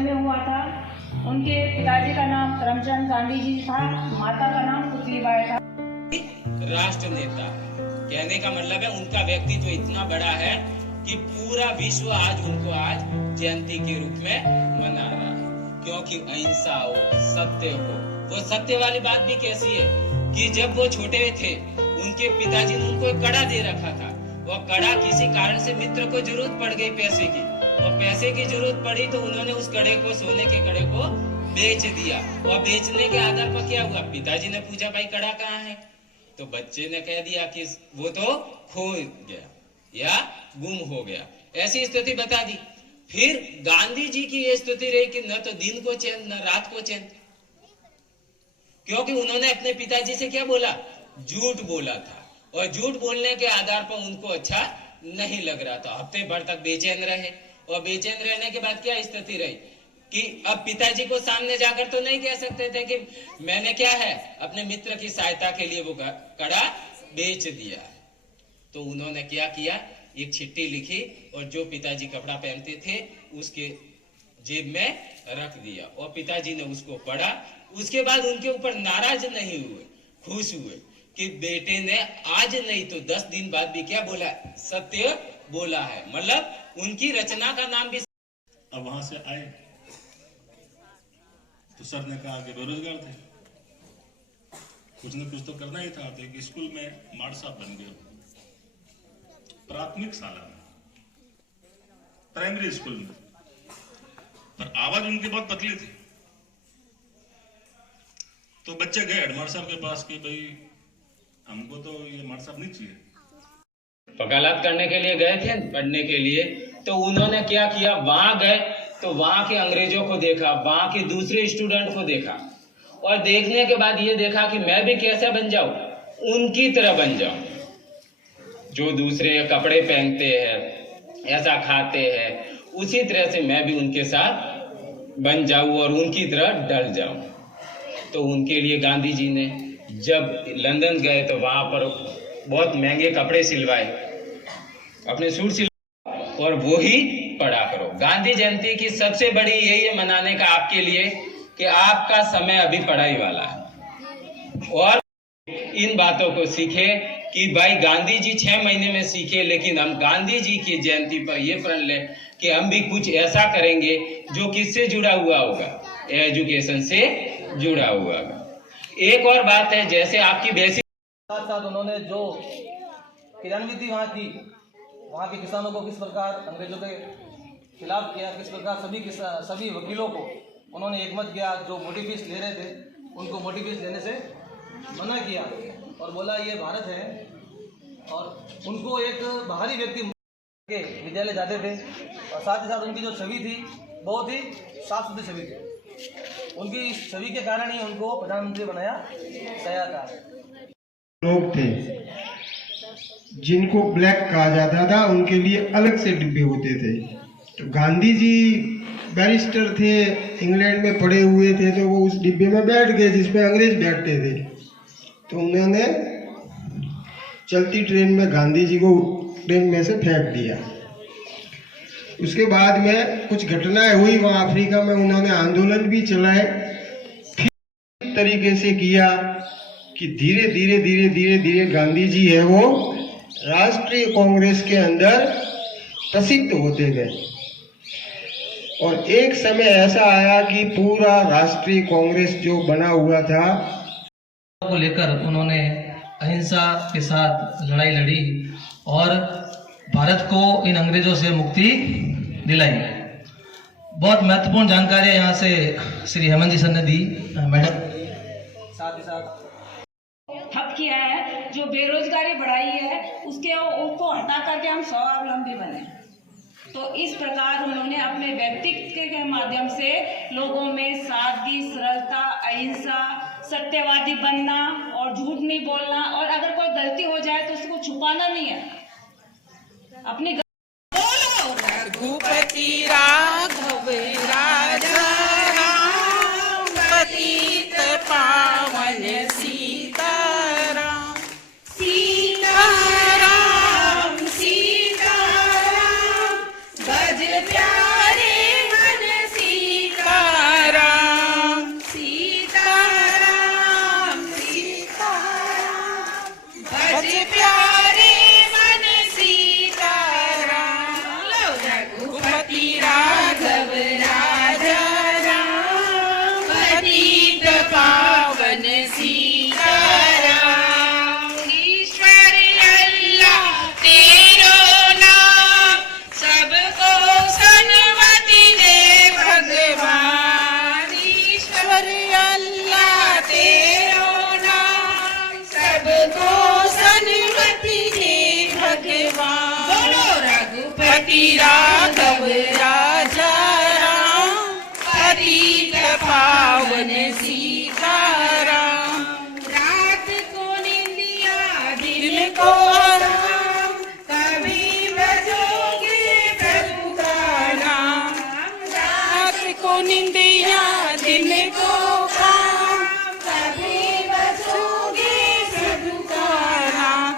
घर में हुआ था। उनके पिताजी का नाम करमचंद गांधी जी था, माता का नाम पुतलीबाई था। राष्ट्र नेता कहने का मतलब है उनका व्यक्तित्व इतना बड़ा है कि पूरा विश्व आज उनको आज जयंती के रूप में मना रहा है, क्योंकि अहिंसा हो, सत्य हो। वो सत्य वाली बात भी कैसी है कि जब वो छोटे थे उनके पिताजी ने उनको एक कड़ा दे रखा था। वो कड़ा किसी कारण से मित्र को जरूरत पड़ गई पैसे की, और पैसे की जरूरत पड़ी तो उन्होंने उस कड़े को, सोने के कड़े को बेच दिया। और बेचने के आधार पर क्या हुआ, पिताजी ने पूछा भाई कड़ा कहाँ है, तो बच्चे ने कह दिया कि वो तो खो गया या गुम हो गया। ऐसी स्थिति बता दी। फिर गांधी जी की ये स्थिति रही कि न तो दिन को चैन न रात को चैन, क्योंकि उन्होंने अपने पिताजी से क्या बोला, झूठ बोला था, और झूठ बोलने के आधार पर उनको अच्छा नहीं लग रहा था। हफ्ते भर तक बेचैन रहे, और बेचैन रहने के बाद क्या स्थिति रही कि अब पिताजी को सामने जाकर तो नहीं कह सकते थे कि मैंने क्या है अपने मित्र की सहायता के लिए वो कड़ा बेच दिया। तो उन्होंने क्या किया, एक चिट्ठी लिखी और जो पिताजी कपड़ा पहनते थे उसके जेब में रख दिया, और पिताजी ने उसको पढ़ा। उसके बाद उनके ऊपर नाराज नहीं हुए, खुश हुए कि बेटे ने आज नहीं तो 10 दिन बाद भी क्या बोला, सत्य बोला है। मतलब उनकी रचना का नाम भी। अब वहां से आए तो सर ने कहा कि बेरोजगार थे, कुछ न कुछ तो करना ही था। तो एक स्कूल में माड़ साहब बन गए, प्राथमिक शाला में, प्राइमरी स्कूल में, पर आवाज उनकी बहुत पतली थी। तो बच्चे गए हेडमास्टर साहब के पास कि भाई हमको तो ये माड़ साहब नहीं चाहिए। वकालत करने के लिए गए थे, पढ़ने के लिए। तो उन्होंने क्या किया, वहां गए तो वहां के अंग्रेजों को देखा, वहां के दूसरे स्टूडेंट को देखा, और देखने के बाद ये देखा कि मैं भी कैसा बन जाऊं, उनकी तरह बन जाऊं, जो दूसरे कपड़े पहनते हैं, ऐसा खाते हैं, उसी तरह से मैं भी उनके साथ बन जाऊं और उनकी तरह ढल जाऊं। तो उनके लिए गांधी जी ने जब लंदन गए तो वहां पर बहुत महंगे कपड़े सिलवाए, अपने सूट सिलवाए, और वो ही पढ़ा करो। गांधी जयंती की सबसे बड़ी यही है मनाने का आपके लिए कि आपका समय अभी पढ़ाई वाला है, और इन बातों को सीखे कि भाई गांधी जी 6 महीने में सीखे, लेकिन हम गांधी जी की जयंती पर यह प्रण लें कि हम भी कुछ ऐसा करेंगे जो किससे जुड़ा हुआ होगा, एजुकेशन से जुड़ा हुआ होगा। एक और बात है, जैसे आपकी बेसिक साथ साथ उन्होंने जो क्रियान्वित वहाँ की, वहाँ के किसानों को किस प्रकार अंग्रेजों के खिलाफ किया, किस प्रकार सभी वकीलों को उन्होंने एकमत किया। जो मोटी फीस ले रहे थे उनको मोटी फीस लेने से मना किया, और बोला ये भारत है। और उनको एक बाहरी व्यक्ति के विद्यालय जाते थे, और साथ ही साथ उनकी जो छवि थी बहुत ही साफ सुथरी छवि थी। उनकी छवि के कारण ही उनको प्रधानमंत्री बनाया गया था। लोग थे जिनको ब्लैक कहा जाता था, उनके लिए अलग से डिब्बे होते थे। तो गांधी जी बैरिस्टर थे, इंग्लैंड में पढ़े हुए थे, तो वो उस डिब्बे में बैठ गए जिसमें अंग्रेज बैठते थे। तो उन्होंने चलती ट्रेन में गांधी जी को ट्रेन में से फेंक दिया। उसके बाद में कुछ घटनाएं हुई वहाँ अफ्रीका में, उन्होंने आंदोलन भी चलाए। फिर तरीके से किया कि धीरे धीरे धीरे धीरे धीरे गांधी जी है वो राष्ट्रीय कांग्रेस के अंदर प्रसिद्ध होते गए, और एक समय ऐसा आया कि पूरा राष्ट्रीय कांग्रेस जो बना हुआ था को लेकर उन्होंने अहिंसा के साथ लड़ाई लड़ी और भारत को इन अंग्रेजों से मुक्ति दिलाई। बहुत महत्वपूर्ण जानकारी यहाँ से श्री हेमंत जी सर ने दी। मैडम साथ ही साथ ठप किया है, जो बेरोजगारी बढ़ाई है उसको हटा करके हम स्वावलंबी बने। तो इस प्रकार उन्होंने अपने व्यक्तित्व के माध्यम से लोगों में सादगी, सरलता, अहिंसा, सत्यवादी बनना और झूठ नहीं बोलना, और अगर कोई गलती हो जाए तो उसको छुपाना नहीं है। अपनी रघुपति राघव राजा राम, पतित पावन सीताराम, सीताराम सीताराम, भज प्यारे मन सीताराम। प्यारे मन सीताराम, रघुपति राघव राजा राम, पतित पावन सीताराम। ईश्वर अल्लाह तेरो नाम, सबको सन्मति दे भगवान। ईश्वर अल्लाह तेरो नाम, सबको सन्मति दे भगवान। बोलो रघुपति राघव राजा राम, पतित पावन सीताराम। रात को निंदिया दिन को आराम, कभी बजोगे प्रभु का नाम। रात को निंदिया दिन को काम, कभी बजोगे प्रभु का नाम।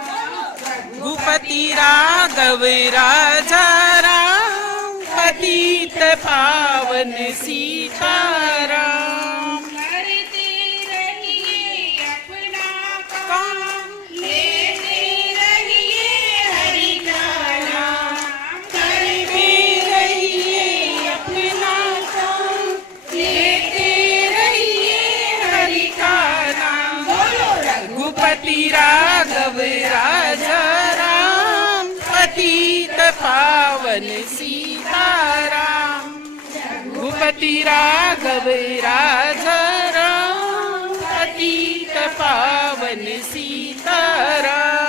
रघुपति राघव राजा राम, पतित पावन सीताराम। करते रहिए अपना काम, लेते रहिए हरि का नाम। करते रहिए अपना काम, लेते रहिए हरि का नाम। बोलो रघुपति राघव राजा राम, पतित पावन सीताराम। रघुपति राघव राजा राम, पतित पावन सीताराम।